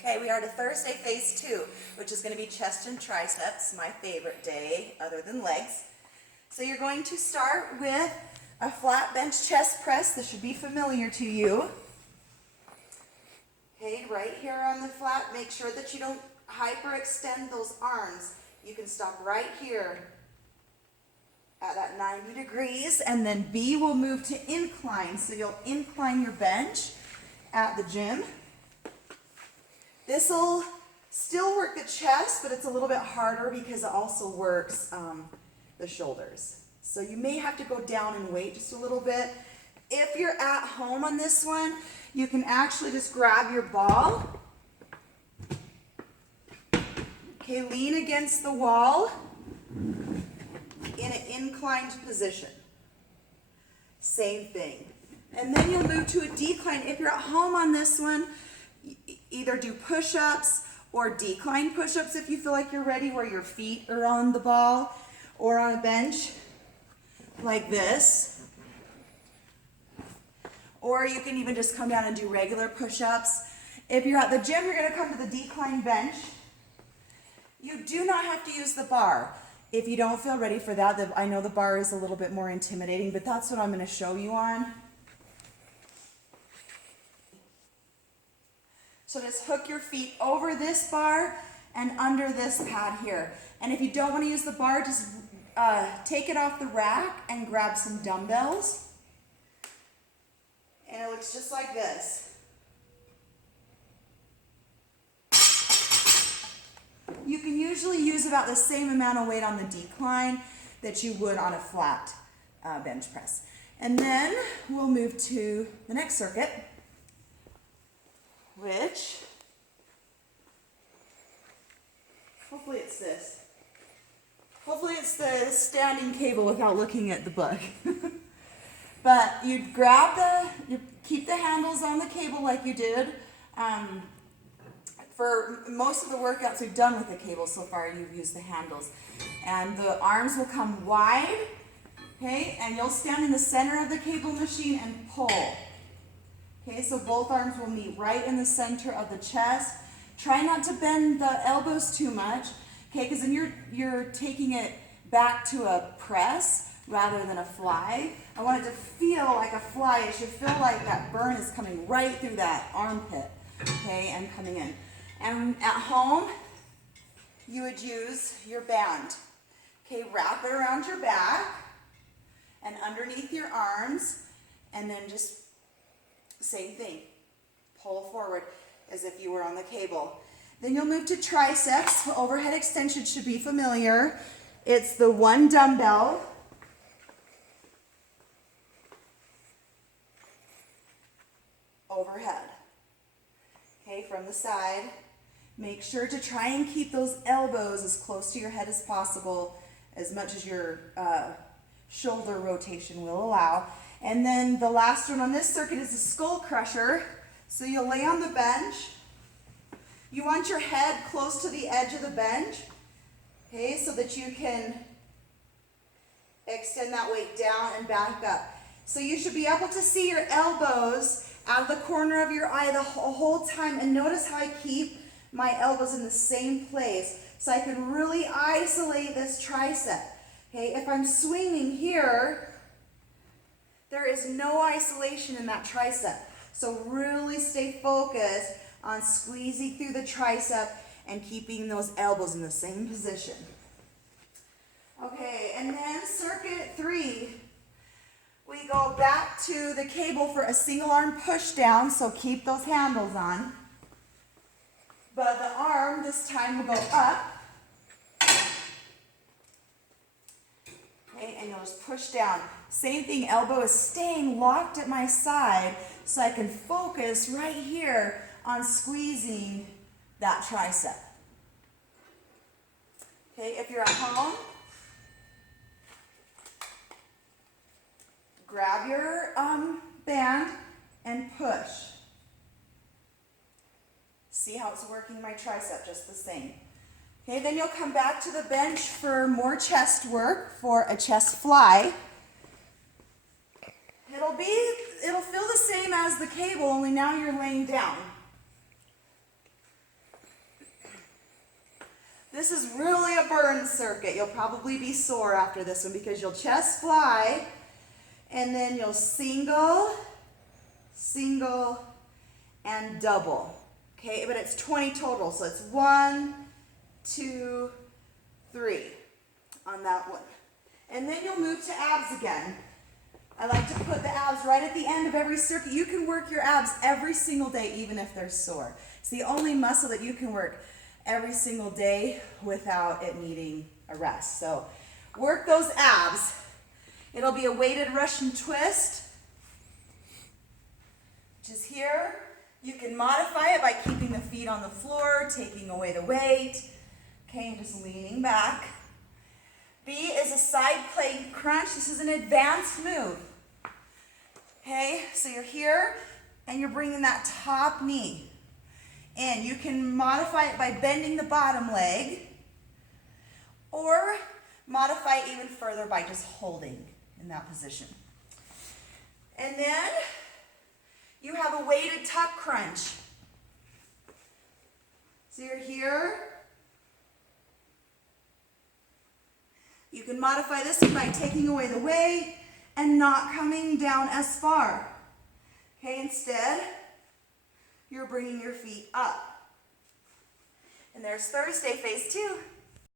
Okay, we are to Thursday phase 2, which is going to be chest and triceps, my favorite day other than legs. So you're going to start with a flat bench chest press. This should be familiar to you. Okay, right here on the flat, make sure that you don't hyperextend those arms. You can stop right here at that 90 degrees, and then B will move to incline. So you'll incline your bench at the gym. This will still work the chest, but it's a little bit harder because it also works the shoulders. So you may have to go down in weight just a little bit. If you're at home on this one, you can actually just grab your ball. Okay, lean against the wall in an inclined position. Same thing. And then you'll move to a decline. If you're at home on this one, either do push-ups or decline push-ups if you feel like you're ready, where your feet are on the ball or on a bench like this. Or you can even just come down and do regular push-ups. If you're at the gym, you're going to come to the decline bench. You do not have to use the bar. If you don't feel ready for that, I know the bar is a little bit more intimidating, but that's what I'm going to show you on. So just hook your feet over this bar and under this pad here. And if you don't want to use the bar, just take it off the rack and grab some dumbbells. And it looks just like this. You can usually use about the same amount of weight on the decline that you would on a flat bench press. And then we'll move to the next circuit, which, hopefully it's this. Hopefully it's the standing cable without looking at the book. But you keep the handles on the cable like you did. For most of the workouts we've done with the cable so far, you've used the handles. And the arms will come wide, okay? And you'll stand in the center of the cable machine and pull. Okay, so both arms will meet right in the center of the chest. Try not to bend the elbows too much, okay, because then you're taking it back to a press rather than a fly. I want it to feel like a fly. It should feel like that burn is coming right through that armpit, okay, and coming in. And at home, you would use your band. Okay, wrap it around your back and underneath your arms, and then just same thing. Pull forward as if you were on the cable. Then you'll move to triceps. Overhead extension should be familiar. It's the one dumbbell. Overhead. Okay, from the side. Make sure to try and keep those elbows as close to your head as possible, as much as your shoulder rotation will allow. And then the last one on this circuit is the skull crusher. So you'll lay on the bench. You want your head close to the edge of the bench, okay, so that you can extend that weight down and back up. So you should be able to see your elbows out of the corner of your eye the whole time. And notice how I keep my elbows in the same place so I can really isolate this tricep. Okay, if I'm swinging here, there is no isolation in that tricep. So really stay focused on squeezing through the tricep and keeping those elbows in the same position. Okay, and then circuit 3, we go back to the cable for a single arm push down, so keep those handles on. But the arm this time will go up. Okay, and you'll just push down. Same thing, elbow is staying locked at my side so I can focus right here on squeezing that tricep. Okay, if you're at home, grab your band and push. See how it's working my tricep just the same. Okay, then you'll come back to the bench for more chest work for a chest fly. It'll feel the same as the cable, only now you're laying down. This is really a burn circuit. You'll probably be sore after this one because you'll chest fly and then you'll single, single, and double. Okay, but it's 20 total. So it's 1, 2, 3 on that one. And then you'll move to abs again. I like to put the abs right at the end of every circuit. You can work your abs every single day, even if they're sore. It's the only muscle that you can work every single day without it needing a rest. So work those abs. It'll be a weighted Russian twist, which is here. You can modify it by keeping the feet on the floor, taking away the weight, okay, and just leaning back. B is a side plank crunch. This is an advanced move. Okay, so you're here and you're bringing that top knee in. You can modify it by bending the bottom leg or modify it even further by just holding in that position. And then you have a weighted tuck crunch. So you're here. You can modify this by taking away the weight and not coming down as far. Okay, instead, you're bringing your feet up. And there's Thursday phase 2.